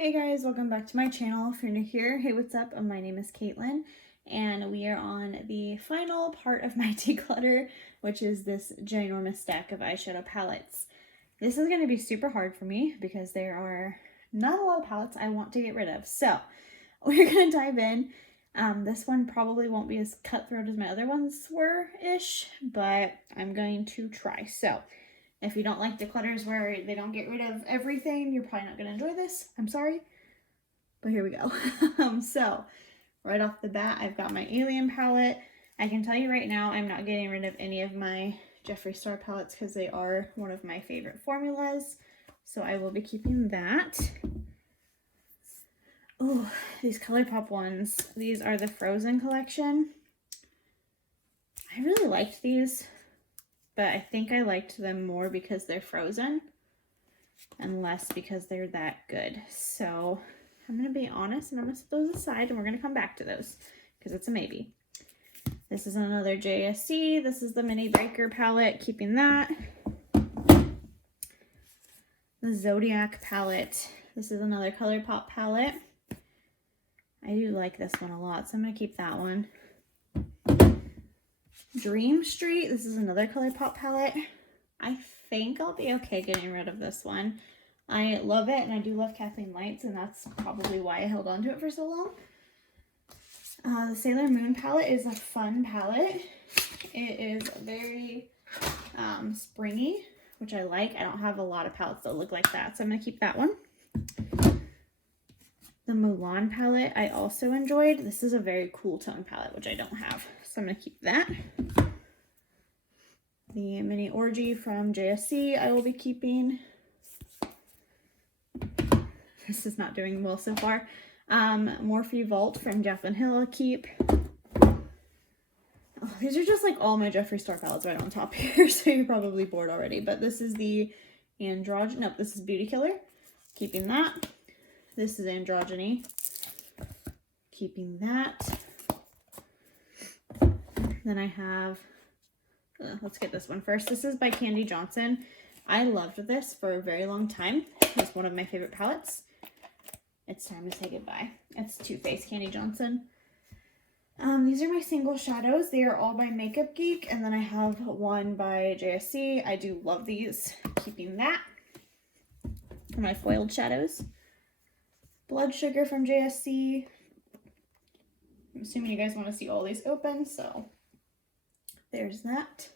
Hey guys, welcome back to my channel. If you're new here, hey, what's up? My name is Caitlin, and we are on the final part of my declutter, which is this ginormous stack of eyeshadow palettes. This is going to be super hard for me because there are not a lot of palettes I want to get rid of. So we're going to dive in. This one probably won't be as cutthroat as my other ones were-ish, but I'm going to try. So if you don't like declutters where they don't get rid of everything, you're probably not going to enjoy this. I'm sorry, but here we go. So right off the bat, I've got my Alien palette. I can tell you right now, I'm not getting rid of any of my Jeffree Star palettes because they are one of my favorite formulas. So I will be keeping that. Oh, these ColourPop ones. These are the Frozen collection. I really liked these, but I think I liked them more because they're frozen and less because they're that good. So I'm going to be honest and I'm going to set those aside and we're going to come back to those because it's a maybe. This is another JSC. This is the Mini Breaker palette, keeping that. The Zodiac palette. This is another ColourPop palette. I do like this one a lot, so I'm going to keep that one. Dream Street, this is another ColourPop palette. I think I'll be okay getting rid of this one. I love it, and I do love Kathleen Lights, and that's probably why I held on to it for so long. The Sailor Moon palette is a fun palette. It is very springy, which I like. I don't have a lot of palettes that look like that, so I'm going to keep that one. The Mulan palette I also enjoyed. This is a very cool tone palette, which I don't have, so I'm going to keep that. The Mini Orgy from JSC I will be keeping. This is not doing well so far. Morphe Vault from Jaclyn Hill I'll keep. Oh, these are just like all my Jeffree Star palettes right on top here, so you're probably bored already. But this is the Nope, this is Beauty Killer. Keeping that. This is Androgyny. Keeping that. Then I have, let's get this one first. This is by Candy Johnson. I loved this for a very long time. It's one of my favorite palettes. It's time to say goodbye. It's Too Faced Candy Johnson. These are my single shadows. They are all by Makeup Geek, and then I have one by JSC. I do love these. Keeping that. My foiled shadows. Blood Sugar from JSC. I'm assuming you guys want to see all these open, so there's that.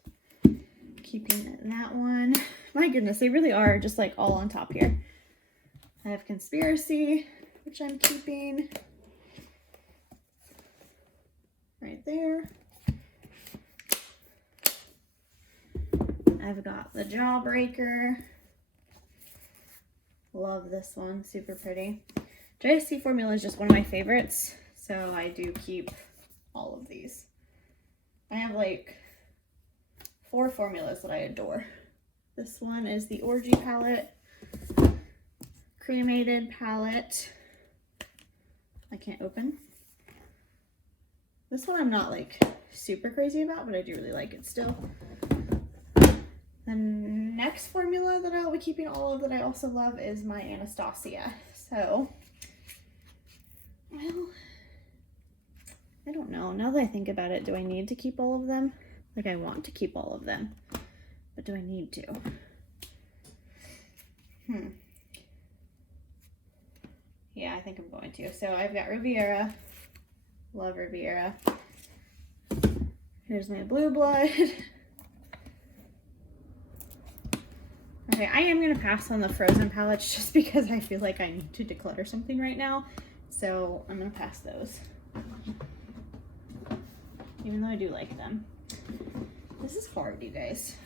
Keeping that one. My goodness, they really are just like all on top here. I have Conspiracy, which I'm keeping. Right there. I've got the Jawbreaker. Love this one, super pretty. JSC formula is just one of my favorites, so I do keep all of these. I have like 4 formulas that I adore. This one is the Orgy palette, Cremated palette. I can't open. This one I'm not like super crazy about, but I do really like it still. The next formula that I'll be keeping all of that I also love is my Anastasia. So, well, I don't know. Now that I think about it, do I need to keep all of them? Like, I want to keep all of them, but do I need to? Yeah, I think I'm going to. So I've got Riviera. Love Riviera. Here's my Blue Blood. Okay, I am going to pass on the Frozen palettes just because I feel like I need to declutter something right now. So I'm going to pass those. Even though I do like them. This is hard, you guys.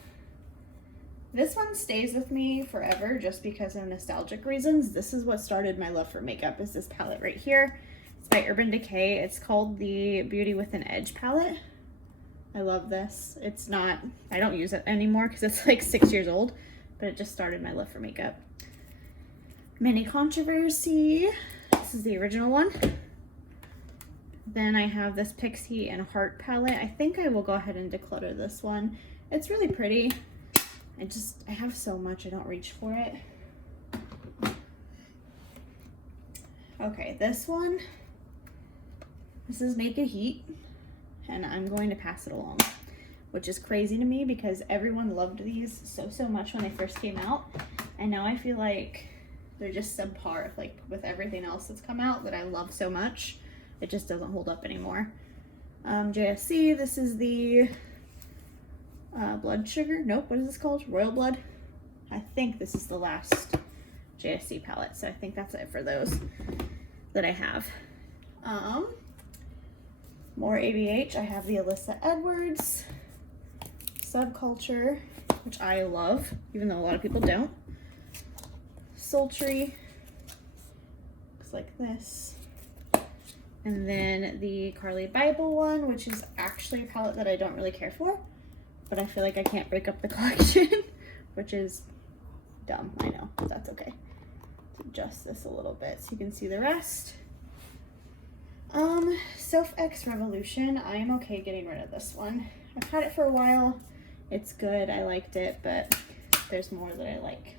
This one stays with me forever just because of nostalgic reasons. This is what started my love for makeup, is this palette right here. It's by Urban Decay. It's called the Beauty with an Edge palette. I love this. It's not, I don't use it anymore because it's like 6 years old, but it just started my love for makeup. Mini Controversy. This is the original one. Then I have this Pixie and Heart palette. I think I will go ahead and declutter this one. It's really pretty. I have so much, I don't reach for it. Okay, this one, this is Naked Heat, and I'm going to pass it along, which is crazy to me because everyone loved these so much when they first came out, and now I feel like they're just subpar, like with everything else that's come out that I love so much. It just doesn't hold up anymore. JSC, this is the Blood Sugar. Nope, what is this called? Royal Blood. I think this is the last JSC palette, so I think that's it for those that I have. More ABH. I have the Alyssa Edwards Subculture, which I love, even though a lot of people don't. Sultry, looks like this. And then the Carly Bible one, which is actually a palette that I don't really care for, but I feel like I can't break up the collection, which is dumb, I know, but that's okay. Let's adjust this a little bit so you can see the rest. Self X Revolution, I am okay getting rid of this one. I've had it for a while, it's good, I liked it, but there's more that I like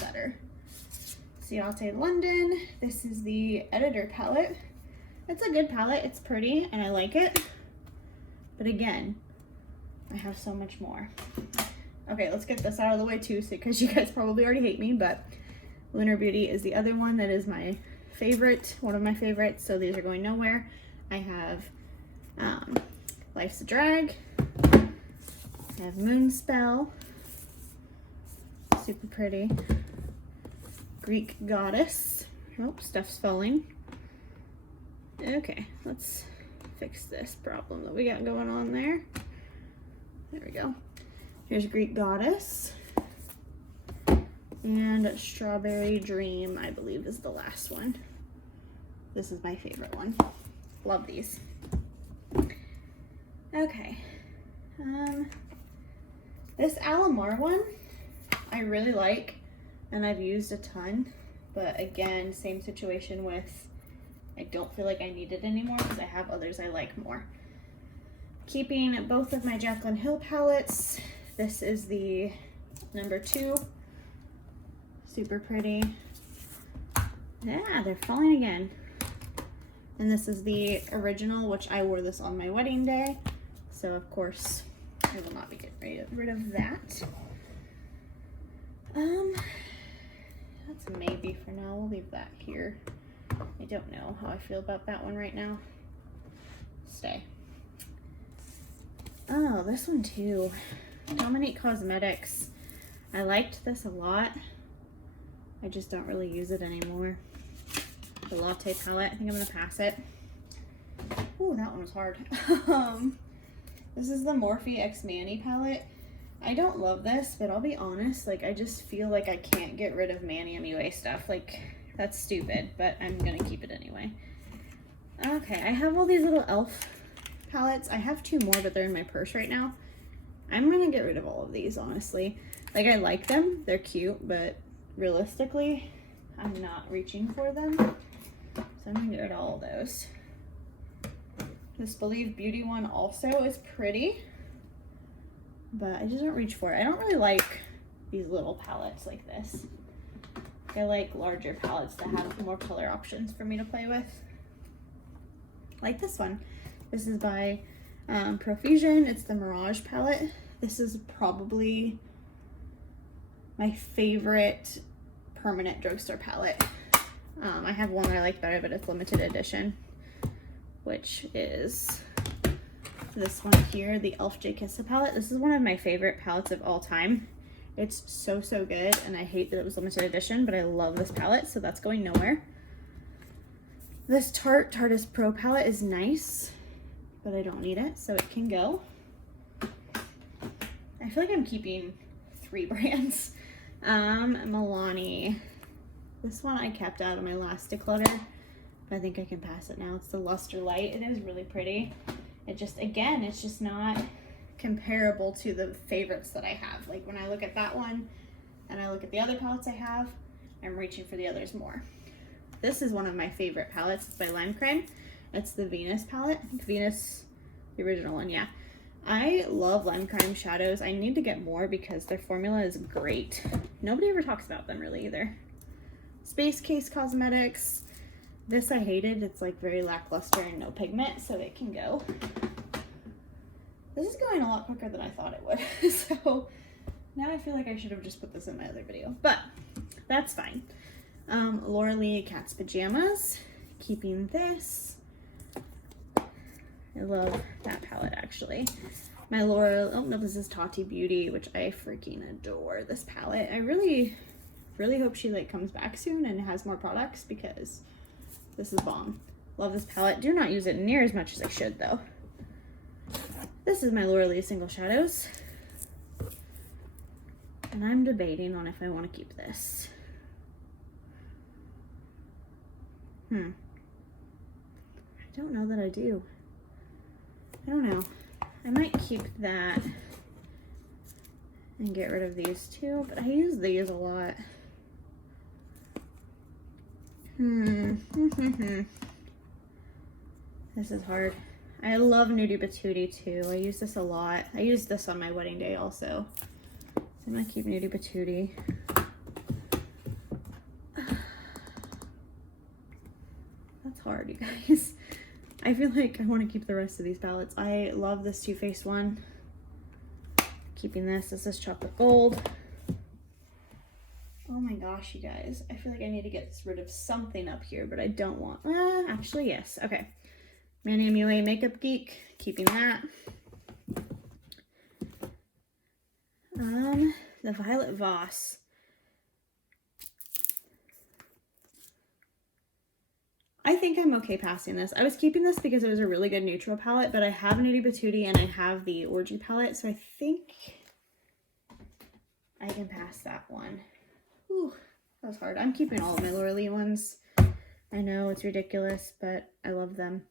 better. Ciate London, this is the Editor palette. It's a good palette, it's pretty, and I like it, but again, I have so much more. Okay, let's get this out of the way too, because you guys probably already hate me, but Lunar Beauty is the other one that is my favorite, one of my favorites, so these are going nowhere. I have Life's a Drag, I have Moonspell, super pretty, Greek Goddess, oh, stuff's falling. Okay, let's fix this problem that we got going on there. There we go. Here's Greek Goddess. And Strawberry Dream, I believe, is the last one. This is my favorite one. Love these. Okay. This Alamar one, I really like, and I've used a ton. But again, same situation with, I don't feel like I need it anymore because I have others I like more. Keeping both of my Jaclyn Hill palettes. This is the number 2. Super pretty. Yeah, they're falling again. And this is the original, which I wore this on my wedding day. So of course, I will not be getting rid of that. That's maybe for now. We'll leave that here. I don't know how I feel about that one right now. Stay. Oh, this one too. Dominate Cosmetics. I liked this a lot. I just don't really use it anymore. The Latte palette, I think I'm gonna pass it. Oh, that one was hard. This is the Morphe X Manny palette. I don't love this, but I'll be honest, like I just feel like I can't get rid of Manny MUA stuff. Like, that's stupid, but I'm gonna keep it anyway. Okay, I have all these little e.l.f. palettes. I have 2 more, but they're in my purse right now. I'm gonna get rid of all of these, honestly. Like, I like them, they're cute, but realistically, I'm not reaching for them. So I'm gonna get rid of all of those. This Believe Beauty one also is pretty, but I just don't reach for it. I don't really like these little palettes like this. I like larger palettes that have more color options for me to play with. Like this one. This is by Profusion. It's the Mirage palette. This is probably my favorite permanent drugstore palette. I have one that I like better, but it's limited edition, which is this one here, the e.l.f. J Kissa palette. This is one of my favorite palettes of all time. It's so good, and I hate that it was limited edition, but I love this palette, so that's going nowhere. This Tarte's Pro palette is nice, but I don't need it, so it can go. I feel like I'm keeping 3 brands. Milani. This one I kept out of my last declutter. I think I can pass it now. It's the Luster Light. It is really pretty. It just, again, it's just not comparable to the favorites that I have. Like when I look at that one and I look at the other palettes I have, I'm reaching for the others more. This is one of my favorite palettes. It's by Lime Crime. It's the Venus palette. I think Venus, the original one, yeah. I love Lime Crime shadows. I need to get more because their formula is great. Nobody ever talks about them really either. Space Case Cosmetics. This I hated. It's like very lackluster and no pigment, so it can go. This is going a lot quicker than I thought it would. So now I feel like I should have just put this in my other video, but that's fine. Laura Lee Cat's Pajamas, keeping this. I love that palette actually. My Laura, oh no, this is Tati Beauty, which I freaking adore this palette. I really hope she like comes back soon and has more products because this is bomb. Love this palette. Do not use it near as much as I should though. This is my Laura Lee Single Shadows. And I'm debating on if I want to keep this. I don't know that I do. I don't know. I might keep that and get rid of these two, but I use these a lot. This is hard. I love Nudie Patootie too. I use this a lot. I used this on my wedding day also. So I'm gonna keep Nudie Patootie. That's hard, you guys. I feel like I want to keep the rest of these palettes. I love this Too Faced one. Keeping this. This is Chocolate Gold. Oh my gosh, you guys. I feel like I need to get rid of something up here, but I don't want... actually, yes. Okay. Manny MUA Makeup Geek. Keeping that. The Violet Voss. I think I'm okay passing this. I was keeping this because it was a really good neutral palette, but I have Nudie Patootie and I have the Orgy palette, so I think I can pass that one. Ooh, that was hard. I'm keeping all of my Laura Lee ones. I know it's ridiculous, but I love them.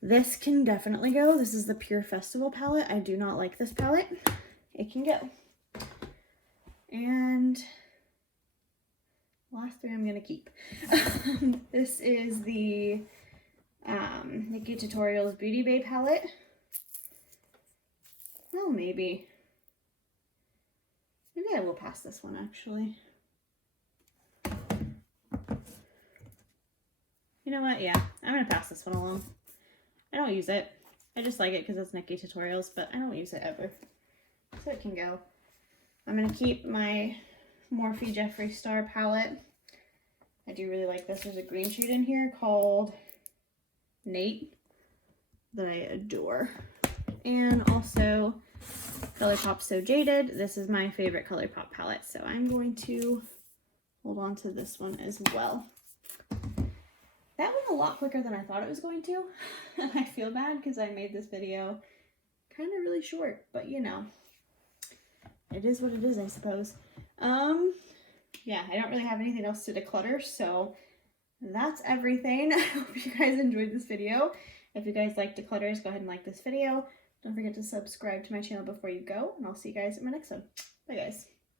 This can definitely go. This is the Pure Festival palette. I do not like this palette. It can go. And last three I'm gonna keep. This is the Nikki Tutorials Beauty Bay palette. Oh, maybe I will pass this one actually. You know what? Yeah, I'm gonna pass this one along. I don't use it. I just like it because it's Nikki Tutorials, but I don't use it ever. So it can go. I'm gonna keep my Morphe Jeffree Star palette. I do really like this. There's a green shade in here called Nate that I adore. And also ColourPop So Jaded. This is my favorite ColourPop palette, so I'm going to hold on to this one as well. That went a lot quicker than I thought it was going to. And I feel bad because I made this video kind of really short, but you know, it is what it is, I suppose. Yeah, I don't really have anything else to declutter, so that's everything. I hope you guys enjoyed this video. If you guys like declutters, go ahead and like this video. Don't forget to subscribe to my channel before you go, and I'll see you guys in my next one. Bye, guys.